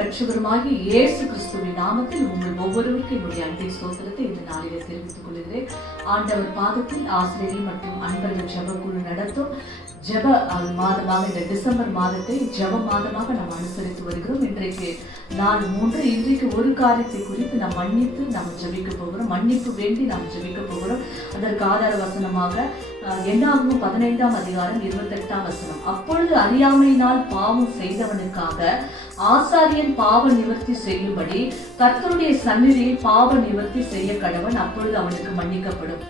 ரட்சகருமாகிய இயேசு கிறிஸ்துவின் நாமத்தில் உங்கள் ஒவ்வொருவருக்கும் என்னுடைய அன்பை சோதனத்தை இந்த நாளிலே தெரிவித்துக் கொள்கிறேன். ஆண்டவர் பாதத்தில் ஆசிரியர்கள் மற்றும் அன்பர்கள் ஜெபக்குழு நடத்தும் ஜெப மாதமாக இந்த டிசம்பர் மாதத்தை ஜெப மாதமாக நாம் அனுசரித்து வருகிறோம். இன்றைக்கு நாள் மூன்று. இன்றைக்கு ஒரு காரியத்தை குறித்து நாம் மன்னித்து நாம் ஜபிக்க போகிறோம். மன்னிப்பு வேண்டி நாம் ஜபிக்க போகிறோம். அதற்கு ஆதார வசனமாக அஹ், பதினைந்தாம் அதிகாரம் இருபத்தெட்டாம் வசனம். அப்பொழுது அறியாமையினால் பாவம் செய்தவனுக்காக ஆசாரியன் பாவ நிவர்த்தி செய்யும்படி கர்த்தருடைய சந்நிதியில் பாவ நிவர்த்தி செய்ய கடவன் அப்பொழுது அவனுக்கு மன்னிக்கப்படும்.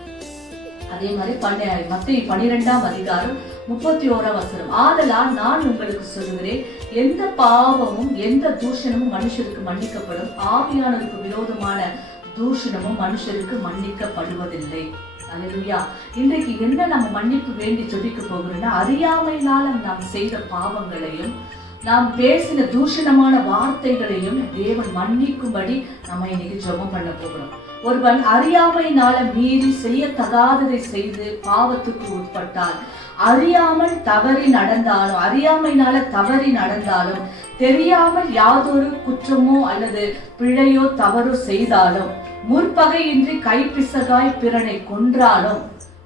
அதே மாதிரி பன்ன மத்திய பனிரெண்டாம் அதிகாரம் முப்பத்தி ஓராம் வசனம். ஆதலால் நான் உங்களுக்கு சொல்லுகிறேன் எந்த பாவமும் எந்த தூஷணமும் மனுஷருக்கு மன்னிக்கப்படும். ஆவியானவருக்கு விரோதமான தூஷணமும் மனுஷருக்கு மன்னிக்கப்படுவதில்லை. அலுவயா இன்றைக்கு என்ன நம்ம மன்னிப்பு வேண்டி ஜெபிக்க போகிறோம்னா அறியாமையினால நாம் செய்த பாவங்களையும் நாம் பேசின தூஷணமான வார்த்தைகளையும் தேவன் மன்னிக்கும்படி நம்ம இன்னைக்கு ஜெபம் பண்ண போகிறோம். ஒருவன் அறியாமையினால மீறி செய்யத்தகாததை செய்து பாவத்துக்கு உட்பட்டால் அறியாமல் தவறி நடந்தாலும் அறியாமையினால தவறி நடந்தாலும் தெரியாமல் யாதொரு குற்றமோ அல்லது பிழையோ தவறோ செய்தாலும் முற்பகையின்றி கைப்பிசகாய் பிறனை கொன்றாலும்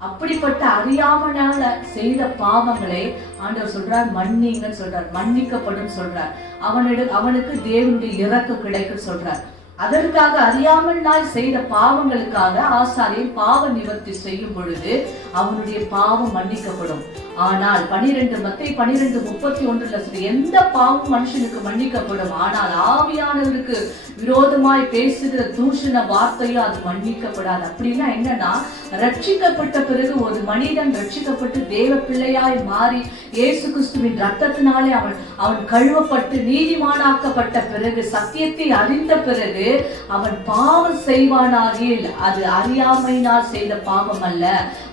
அப்படிப்பட்ட அறியாமனால செய்த பாவங்களை ஆண்டவர் சொல்றார் மன்னிங்கன்னு சொல்றார் மன்னிக்கப்படும் சொல்றார். அவனிட அவனுக்கு தேவனுடைய இறக்கம் கிடைக்கும் சொல்றார். அதற்காக அறியாமல் நாள் செய்த பாவங்களுக்காக ஆசாரியன் பாவ நிவர்த்தி செய்யும் பொழுது அவனுடைய பாவம் மன்னிக்கப்படும். ஆனால் பனிரெண்டு மத்தை பனிரெண்டு முப்பத்தி ஒன்றுல எந்த பாவம் மனுஷனுக்கு மன்னிக்கப்படும்? ஆனால் ஆவியானவருக்கு விரோதமாய் பேசுகிற தூஷண வார்த்தையோ அது மன்னிக்கப்படாது. அப்படின்னா என்னன்னா ரட்சிக்கப்பட்ட பிறகு ஒரு மனிதன் ரட்சிக்கப்பட்டு தேவ பிள்ளையாய் மாறி இயேசு கிறிஸ்துவின் ரத்தத்தினாலே அவன் அவன் கழுவப்பட்டு நீதிமானாக்கப்பட்ட பிறகு சத்தியத்தை அறிந்த பிறகு அவன் பாவம் செய்வானாகில் அது அறியாமையினால் செய்த பாவம் அல்ல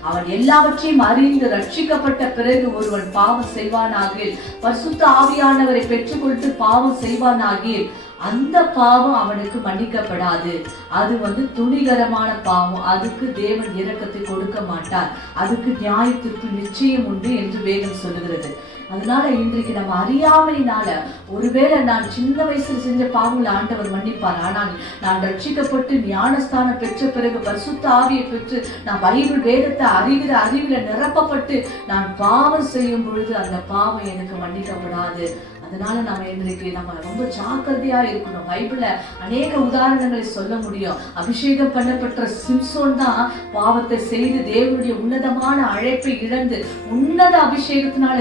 அவன் எல்லாவற்றையும் அறிந்து ரட்சிக்கப்பட்ட பிறகு ஒருவன் பாவம் செய்வானாகில் பரிசுத்த ஆவியானவரை பெற்றுக்கொண்டு பாவம் செய்வானாகில் அந்த பாவம் அவனுக்கு மன்னிக்கப்படாது. அது வந்து துணிகரமான பாவம். அதுக்கு தேவன் இரக்கத்தை கொடுக்க மாட்டார். அதுக்கு நியாயத்திற்கு நிச்சயம் உண்டு என்று வேதம் சொல்லுகிறது. அதனால இன்றைக்கு நம்ம அறியாமையினால ஒருவேளை நான் சின்ன வயசுல செஞ்ச பாவங்களை ஆண்டவர் மன்னிப்பார். ஆனால் நான் ரட்சிக்கப்பட்டு ஞானஸ்தானம் பெற்ற பிறகு பரிசுத்த ஆவியை பெற்று நான் பைபிள் வேதத்தை அறிகிற அறிவில நிரப்பப்பட்டு நான் பாவம் செய்யும் பொழுது அந்த பாவம் எனக்கு மன்னிக்கப்படாது. அதனால நம்ம இன்றைக்கு நம்ம ரொம்ப ஜாக்கிரதையா இருக்கணும். பைபிள்ல அநேக உதாரணங்களை சொல்ல முடியும். அபிஷேகம் பண்ணப்பட்ட சிம்சோன் தான் பாவத்தை செய்து தேவனுடைய உன்னதமான அழைப்பை இழந்து உன்னத அபிஷேகத்தினால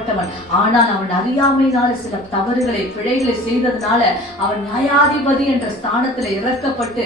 நிரப்பப்பட்டவன் ஆனால் அவன் அறியாமையினால சில தவறுகளை பிழைகளை செய்ததுனால அவன் நியாயாதிபதி என்ற ஸ்தானத்துல இறக்கப்பட்டு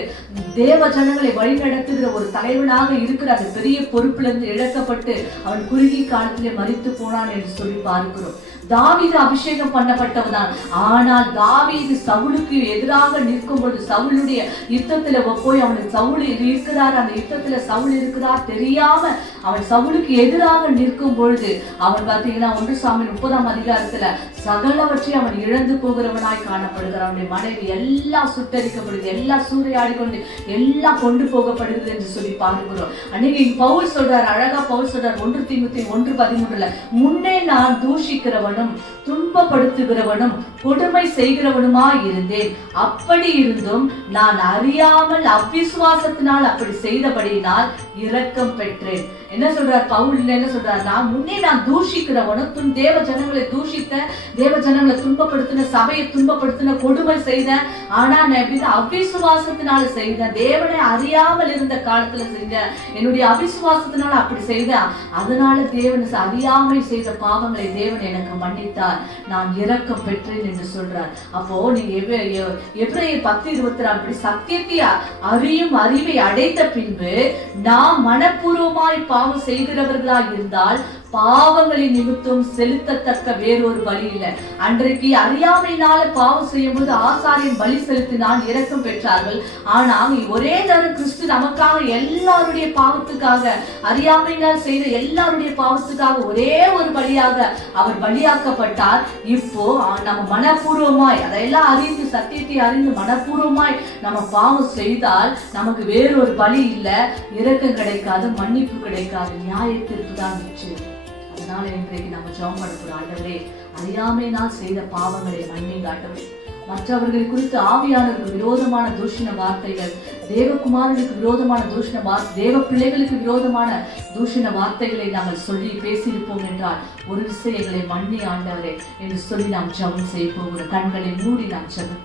தேவ ஜனங்களை வழிநடத்துகிற ஒரு தலைவனாக இருக்கிற அந்த பெரிய பொறுப்புல இருந்து இழக்கப்பட்டு அவன் குறுகிய காலத்திலே மறித்து போனான் என்று சொல்லி பார்க்கிறோம். தாவீது அபிஷேகம் பண்ணப்பட்டவன்தான் ஆனால் தாவீது சவுலுக்கு எதிராக நிற்கும் பொழுது சவுளுடைய யுத்தத்துல போய் அவனுக்கு சவுல் இருக்கிறார். அந்த யுத்தத்துல சவுல் இருக்கிறார் தெரியாம அவன் சவுலுக்கு எதிராக நிற்கும் பொழுது அவன் பார்த்தீங்கன்னா ஒன்று சாமி முப்பதாம் அதிகாரத்துல சகலவற்றை அவன் இழந்து போகிறவனாய் காணப்படுகிறான். அவனுடைய மனைவி எல்லாம் சுட்டரிக்கப்படுது எல்லாம் சூறையாடி கொண்டு எல்லாம் கொண்டு போகப்படுகிறது என்று சொல்லி பார்க்கிறோம். அன்னைக்கு இங்க பவுல் சொல்றார் அழகா பவுல் சொல்றார் ஒன்று திமுத்தி ஒன்று பதிமூன்றுல முன்னே நான் தூஷிக்கிறவன் செய்கிறவனும் துன்பப்படுத்துகிறவனும் கொடுமை செய்கிறவனுமா இருந்தேன் அப்படி இருந்தும் நான் அறியாமல் அவ்விசுவாசத்தினால் அப்படி செய்தபடியினால் இரக்கம் பெற்றேன். என்ன சொல்றார் பவுல்? என்ன சொல்றார்? நான் முன்னே நான் தூஷிக்கிறவனும் துன் தேவ ஜனங்களை தூஷித்த தேவ ஜனங்களை துன்பப்படுத்தின சபையை துன்பப்படுத்தின கொடுமை செய்தேன் ஆனா நான் எப்படி அவிசுவாசத்தினால செய்தேன் தேவனை அறியாமல் இருந்த காலத்துல செஞ்ச என்னுடைய அவிசுவாசத்தினால அப்படி செய்தேன் அதனால தேவன் அறியாமை செய்த பாவங்களை தேவன் எனக்கு மன்னித்தார். நான் இரக்கம் பெற்றேன் என்று சொல்றார். அப்போ நீ எவ்வ- எ- பத்து இருபத்தி அப்படி சத்தியத்தை அறியும் அறிவை அடைந்த பின்பு நான் நாம் மனப்பூர்வமாய் பாவம் செய்கிறவர்களாய் இருந்தால் பாவங்களின் நிமித்தம் செலுத்தத்தக்க வேறொரு பலி இல்லை. அன்றைக்கு அறியாமையினால பாவம் செய்யும் போது ஆசாரியன் பலி செலுத்தினான் இரக்கம் பெற்றார்கள். ஆனால் ஒரே தரம் கிறிஸ்து நமக்காக எல்லாருடைய பாவத்துக்காக அறியாமையினால் செய்த எல்லாருடைய பாவத்துக்காக ஒரே ஒரு பலியாக அவர் பலியாக்கப்பட்டார். இப்போ நம்ம மனப்பூர்வமாய் அதையெல்லாம் அறிந்து சத்தியத்தை அறிந்து மனப்பூர்வமாய் நம்ம பாவம் செய்தால் நமக்கு வேறொரு பலி இல்லை. இரக்கம் கிடைக்காது மன்னிப்பு கிடைக்காது நியாயத்திற்கு தான் நிச்சயம். அதனால இன்றைக்கு நம்ம ஜெபம் பண்ண போற ஆண்டவரே செய்த பாவங்களை மன்னிங்க ஆண்டவரே. மற்றவர்கள் குறித்து ஆவியானவருக்கு விரோதமான தூஷண வார்த்தைகள் தேவகுமாரனுக்கு விரோதமான தூஷண வார் தேவ பிள்ளைகளுக்கு விரோதமான தூஷண வார்த்தைகளை நாங்கள் சொல்லி பேசியிருப்போம் என்றால் ஒரு விஷயங்களை மன்னி ஆண்டவரே என்று சொல்லி நாம் ஜபம் செய்வோம் ஒரு கண்களை மூடி நாம் ஜெப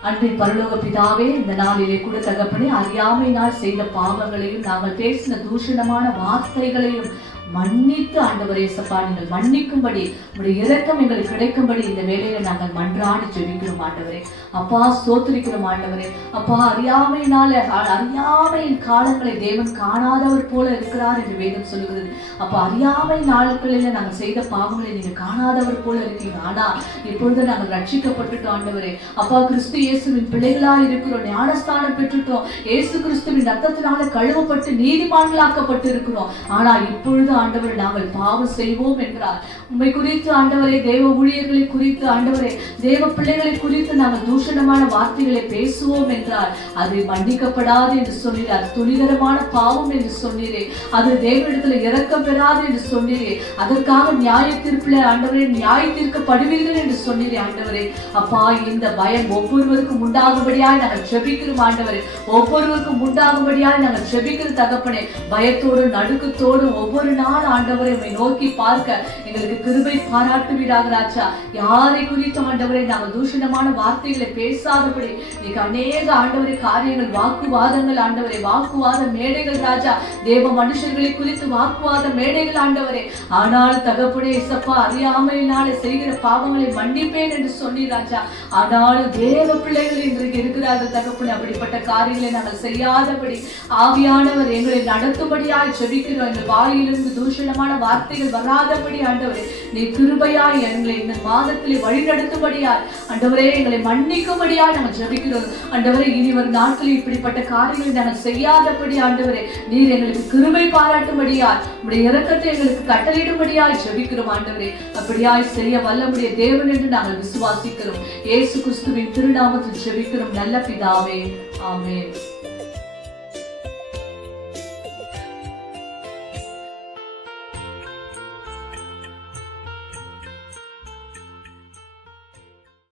அன்பின் பரலோக பிதாவே இந்த நாளிலே கூட தகப்பனே அறியாமையினால் செய்த பாவங்களையும் நாங்கள் பேசின தூஷணமான வார்த்தைகளையும் மன்னித்து ஆண்டவரே சப்பா நீங்கள் மன்னிக்கும்படி உங்களுடைய இரக்கம் எங்களுக்கு கிடைக்கும்படி இந்த வேலையில நாங்கள் மன்றாடி ஜெபிக்கிறோம் ஆண்டவரே. அப்பா சோத்திரிக்கிறோம் ஆண்டவரே. அப்பா அறியாமையினால அறியாமையின் காலங்களை தேவன் காணாதவர் போல இருக்கிறார் என்று வேதம் சொல்லுகிறது. அப்பா அறியாமை நாட்களில் நாங்கள் செய்த பாவங்களை நீங்க காணாதவர் போல இருக்கீங்க. ஆனா இப்பொழுது நாங்கள் ரட்சிக்கப்பட்டுட்டோம் ஆண்டவரே. அப்பா கிறிஸ்து இயேசுவின் பிள்ளைகளா இருக்கிறோம் ஞானஸ்தானம் பெற்றுட்டோம். இயேசு கிறிஸ்துவின் ரத்தத்தினால கழுவப்பட்டு நீதிமான்களாக்கப்பட்டு இருக்கிறோம் ஆனா இப்பொழுது ஆண்டவரை நாங்கள் பாவம் செய்வோம் என்றார் உண்மை குறித்து ஆண்டவரை தேவ ஊழியர்களை குறித்து ஆண்டவரே தேவ பிள்ளைகளை குறித்து நாங்கள் தூஷணமான வார்த்தைகளை பேசுவோம் என்றால் அது மன்னிக்கப்படாது என்று சொன்னீர். துணிகரமான பாவம் என்று சொன்னீரே. அது தேவனிடத்தில் இறக்கம் பெறாது என்று சொன்னீரே. அதற்காக நியாய தீர்ப்பில் ஆண்டவரே நியாய தீர்க்கப்படுவீர்கள் என்று சொன்னீரே ஆண்டவரே. அப்பா இந்த பயம் ஒவ்வொருவருக்கும் உண்டாகும்படியாய் நாங்கள் ஜெபிக்கிறோம் ஆண்டவரே. ஒவ்வொருவருக்கும் உண்டாகும்படியாய் நாங்கள் ஜெபிக்கிற தகப்பனே பயத்தோடும் நடுக்கத்தோடும் ஒவ்வொரு நாள் ஆண்டவரை உண்மை நோக்கி பார்க்க எங்களுக்கு கிருபை பாராட்டுவீராக ராஜா. யாரை குறித்து ஆண்டவரை நாங்கள் தூஷணமான வார்த்தைகளை பேசாதபடி நீங்க அநேக ஆண்டவரை காரியங்கள் வாக்குவாதங்கள் ஆண்டவரை வாக்குவாத மேடைகள் ராஜா. தேவ மனுஷர்களை குறித்து வாக்குவாத மேடைகள் ஆண்டவரே. ஆனால் தகப்பனே இசப்பா அறியாமையினாலே செய்கிற பாவங்களை மன்னிப்பேன் என்று சொன்னி ராஜா. ஆனாலும் தேவ பிள்ளைகள் இன்றைக்கு இருக்கிறார்கள் தகப்பன் அப்படிப்பட்ட காரியங்களை நாங்கள் செய்யாதபடி ஆவியானவர் எங்களை நடத்தும்படியாய் ஜெபிக்கிறோம். எங்கள் வாயிலிருந்து தூஷணமான வார்த்தைகள் வராதபடி ஆண்டவரே நீ கிருபையாய் எங்களை இந்த மாதத்திலே வழி நடத்தும்படியாய் ஆண்டவரே எங்களை மன்னிக்கும்படியாய் நாங்கள் ஜெபிக்கிறோம். ஆண்டவரே இனி வரும் நாட்களில் இப்படிப்பட்ட காரியங்களை நாங்கள் செய்யாதபடி ஆண்டவரே நீர் எங்களுக்கு கிருபை பாராட்டும்படியாய் உடைய இறக்கத்தை எங்களுக்கு கட்டளையிடும்படியாய் ஜெபிக்கிறோம் ஆண்டவரே. அப்படியாய் செய்ய வல்லமுடைய தேவன் என்று நாங்கள் விசுவாசிக்கிறோம். ஏசு கிறிஸ்துவின் திருநாமத்தில் ஜெபிக்கிறோம். நல்ல பிதாவே ஆமேன்